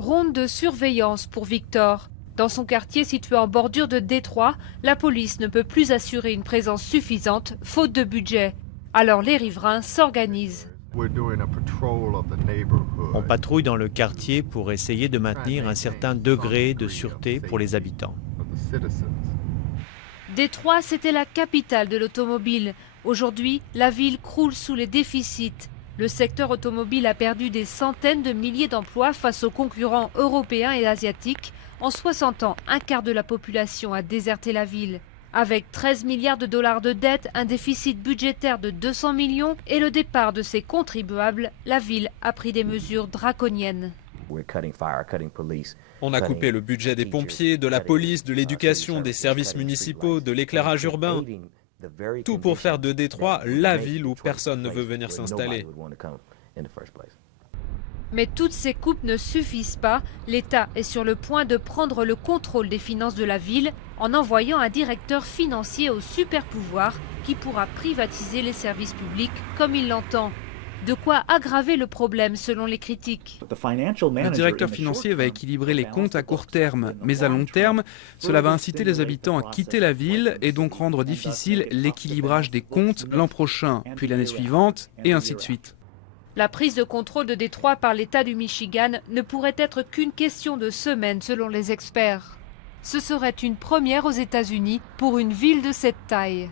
Ronde de surveillance pour Victor. Dans son quartier situé en bordure de Détroit, la police ne peut plus assurer une présence suffisante, faute de budget. Alors les riverains s'organisent. On patrouille dans le quartier pour essayer de maintenir un certain degré de sûreté pour les habitants. Détroit, c'était la capitale de l'automobile. Aujourd'hui, la ville croule sous les déficits. Le secteur automobile a perdu des centaines de milliers d'emplois face aux concurrents européens et asiatiques. En 60 ans, un quart de la population a déserté la ville. Avec 13 milliards de dollars de dettes, un déficit budgétaire de 200 millions et le départ de ses contribuables, la ville a pris des mesures draconiennes. On a coupé le budget des pompiers, de la police, de l'éducation, des services municipaux, de l'éclairage urbain. Tout pour faire de Détroit la ville où personne ne veut venir s'installer. Mais toutes ces coupes ne suffisent pas. L'État est sur le point de prendre le contrôle des finances de la ville en envoyant un directeur financier au super pouvoir qui pourra privatiser les services publics comme il l'entend. De quoi aggraver le problème selon les critiques. Le directeur financier va équilibrer les comptes à court terme, mais à long terme, cela va inciter les habitants à quitter la ville et donc rendre difficile l'équilibrage des comptes l'an prochain, puis l'année suivante, et ainsi de suite. La prise de contrôle de Détroit par l'État du Michigan ne pourrait être qu'une question de semaines selon les experts. Ce serait une première aux États-Unis pour une ville de cette taille.